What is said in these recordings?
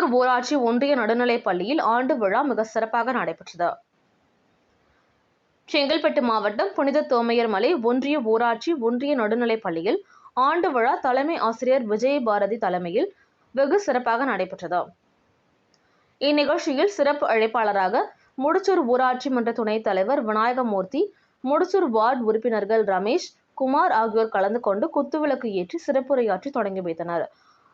முடிச்சூர் ஊராட்சி ஒன்றிய நடுநிலைப் பள்ளியில் ஆண்டு விழா மிக சிறப்பாக நடைபெற்றது. செங்கல்பட்டு மாவட்டம் புனித தோமையர் மலை ஒன்றிய ஊராட்சி ஒன்றிய நடுநிலைப் பள்ளியில் ஆண்டு விழா தலைமை ஆசிரியர் விஜயபாரதி தலைமையில் வெகு சிறப்பாக நடைபெற்றது. இந்நிகழ்ச்சியில் சிறப்பு அழைப்பாளராக முடிச்சூர் ஊராட்சி மன்ற துணைத் தலைவர் விநாயகமூர்த்தி, முடிச்சூர் வார்டு உறுப்பினர்கள் ரமேஷ், குமார் ஆகியோர் கலந்து கொண்டு குத்துவிளக்கு ஏற்றி சிறப்புரையாற்றி தொடங்கி வைத்தனர்.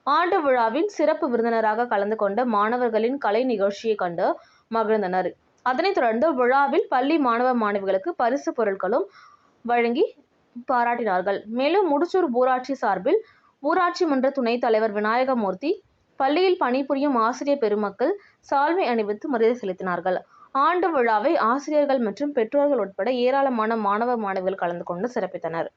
ஆண்டு விழாவின் சிறப்பு விருந்தினராக கலந்து கொண்ட மாணவர்களின் கலை நிகழ்ச்சியை கண்டு மகிழ்ந்தனர். அதனைத் தொடர்ந்து விழாவில் பள்ளி மாணவ மாணவிகளுக்கு பரிசு பொருட்களும் வழங்கி பாராட்டினார்கள். மேலும் முடிச்சூர் ஊராட்சி சார்பில் ஊராட்சி மன்ற துணைத் தலைவர் விநாயகமூர்த்தி, பள்ளியில் பணிபுரியும் ஆசிரியர் பெருமக்கள் சால்வை அணிவித்து மரியாதை செலுத்தினார்கள். ஆண்டு விழாவை ஆசிரியர்கள் மற்றும் பெற்றோர்கள் உட்பட ஏராளமான மாணவ மாணவிகள் கலந்து கொண்டு சிறப்பித்தனர்.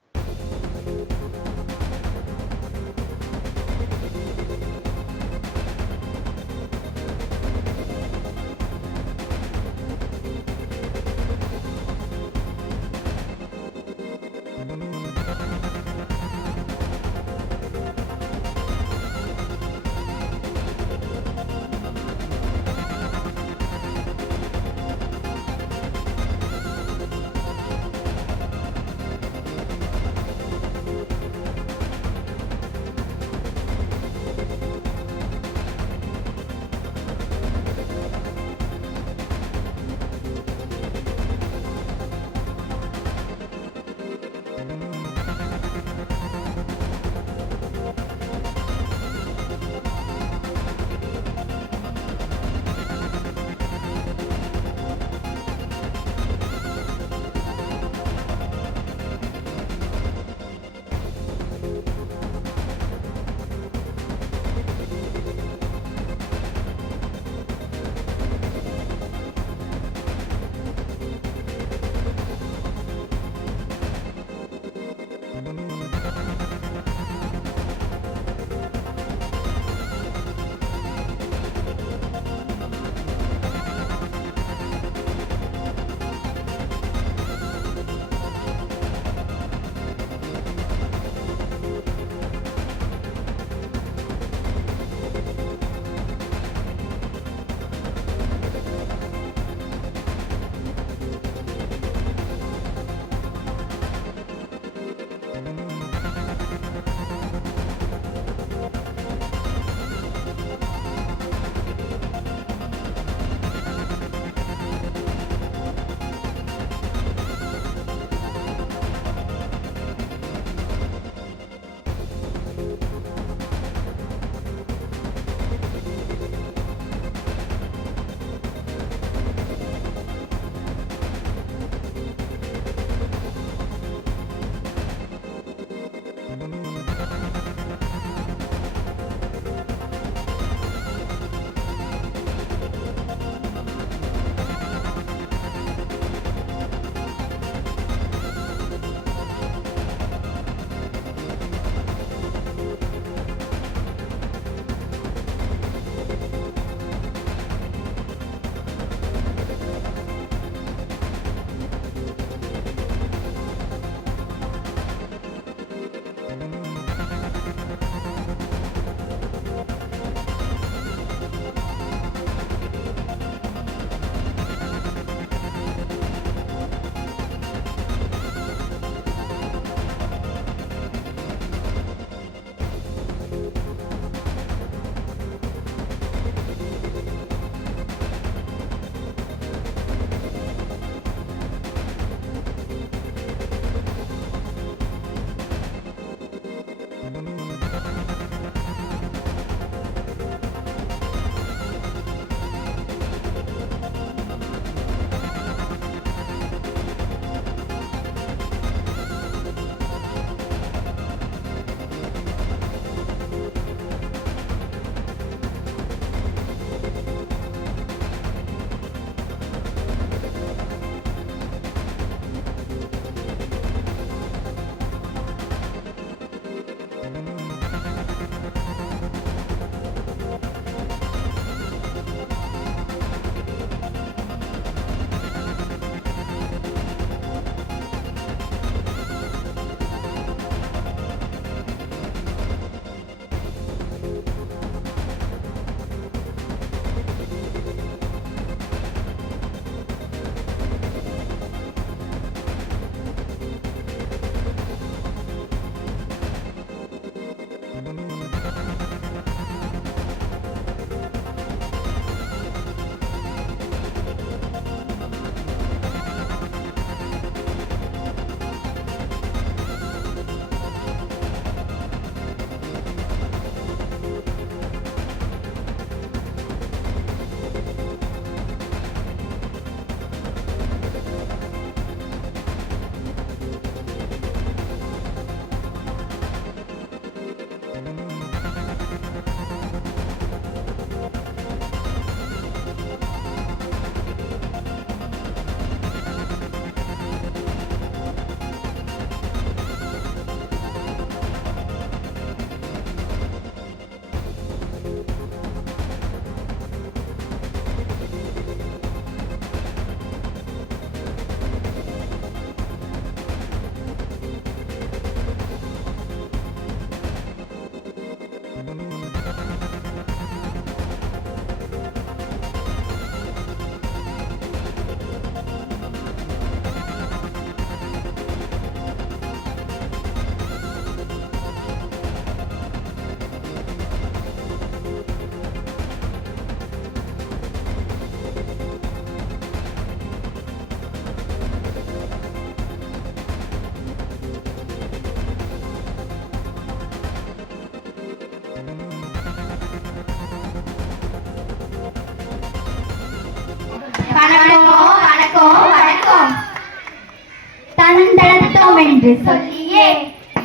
என்று சொல்லியே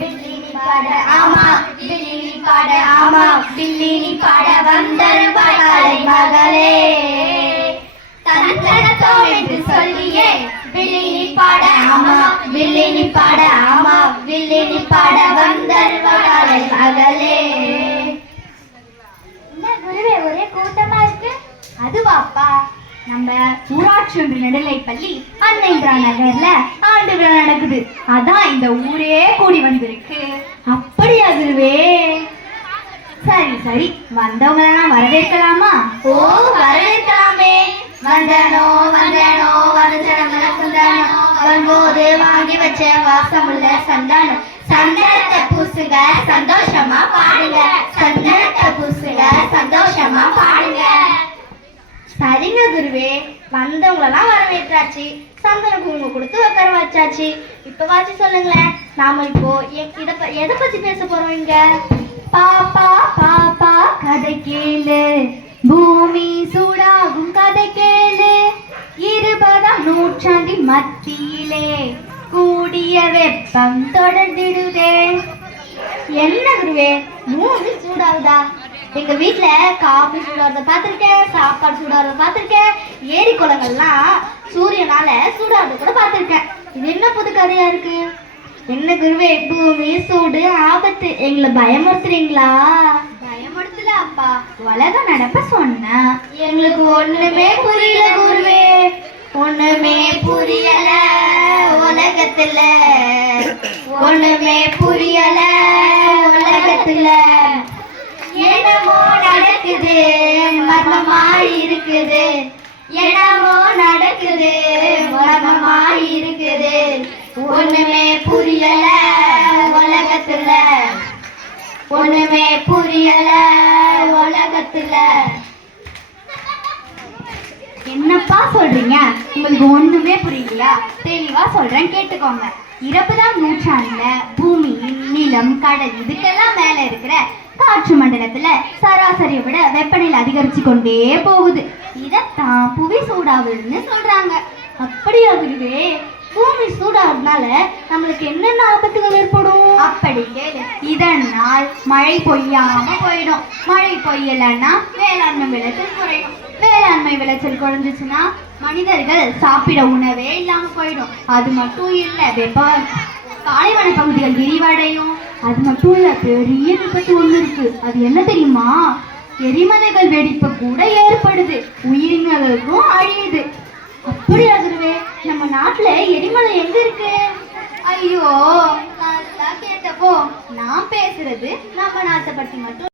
பில்லினி பாட ஆமா பில்லினி பாட ஆமா பில்லினி பாட வந்தருவாய் மகளே தந்தனத்தோம் என்று சொல்லியே பில்லினி பாட ஆமா பில்லினி பாட ஆமா பில்லினி பாட வந்தருவாய் மகளே. என்ன குருவே ஒரே கூட்டமா இருக்கு? அதுவாப்பா நம்ம ஊராட்சி ஒன்று நடுநிலைப்பள்ளி அன்னைந்திரா நகர்ல ஆண்டு விழா நடக்குது. அதான் இந்த ஊரே கூடி வந்திருக்கு. அப்படியா குருவே? சரி சரி, வந்தவங்களெல்லாம் வரவேற்கலாமா? ஓ வரவேற்கலாமே. வந்தனோ வந்தனோ வந்தனோ வரும்போது வாங்கி வச்ச வாசமுள்ள சந்தானம் சந்தனத்தை பூசுங்க சந்தோஷமா பாடுங்க சந்தனத்தை பூசுங்க சந்தோஷமா பாடுங்க. சரிங்க குருவே, வந்தவங்களெல்லாம் வரவேற்றாச்சு, சந்தன குங்குமம் கொடுத்து உட்கார வச்சாச்சு. இப்ப வாச்சு சொல்லுங்களேன், நாம இப்போ எதை பத்தி பேச போறோம் இங்க? பாப்பா பாப்பா கதை கேளு, பூமி சூடாகும் கதை கேளு, 20ஆம் நூற்றாண்டின் மத்தியிலே கூடிய வெப்பம் தொடர்ந்திடுதே. என்ன குருவே, பூமி சூடாகுதா? எங்க வீட்டுல காபி சூடாகிறத பார்த்திருக்கேன், சாப்பாடு சூடாகிறத பார்த்திருக்கேன், ஏரி குளங்கள்லாம் சூரியனால சூடாகிறத கூட பார்த்திருக்கேன். இது என்ன புது கதையா இருக்கு? என்ன குருவே, பூமி சூடு ஆபத்து, எங்களை பயமுறுத்துறீங்களா? பயமுறுத்தல அப்பா, உலக நடப்ப சொன்ன. எங்களுக்கு ஒண்ணுமே புரியல குருவே, ஒண்ணுமே புரியல உலகத்துல, ஒண்ணுமே புரியல உலகத்துல. என்னமோ நடக்குது மர்மமாய் இருக்குது, என்னமோ நடக்குது மர்மமாய் இருக்குது, ஒண்ணுமே புரியல உலகத்துல, ஒண்ணுமே புரியல உலகத்துல. என்னப்பா சொல்றீங்க? உங்களுக்கு ஒண்ணுமே புரியலையா? தெளிவா சொல்றேன் கேட்டுக்கோங்க. 20ஆம் நூற்றாண்டுல பூமியின் நிலம் கடல் இதுக்கெல்லாம் மேல இருக்கிற காற்று மண்டலத்துல சராசரியை விட வெப்பநிலை அதிகரிச்சு கொண்டே போகுது. இதத்தான் புவி சூடாகுதுன்னு சொல்றாங்க. அப்படியா குருவே? பூமி சூடாகிறதுனால நம்மளுக்கு என்னென்ன ஆபத்துகள் ஏற்படும்? அப்படி கேளு. இதனால் மழை பொய்யாம போயிடும், மழை பொய்யலைன்னா வேளாண்மை விளைச்சல் குறையும், வேளாண்மை விளைச்சல் குறைஞ்சிச்சுன்னா மனிதர்கள் சாப்பிட உணவே இல்லாம போயிடும். அது மட்டும் இல்ல, பாலைவன பகுதிகள் விரிவடையும். அது மட்டும் இல்ல, பெரிய விபத்து ஒண்ணு இருக்கு. அது என்ன தெரியுமா? எரிமலைகள் வெடிப்பு கூட ஏற்படுது, உயிரினங்களுக்கும் அழியுது. அப்படியா குருவே? நம்ம நாட்டுல எரிமலை எங்க இருக்கு? ஐயோ, கேட்டப்போ நான் பேசுறது நம்ம நாட்டை பத்தி மட்டும்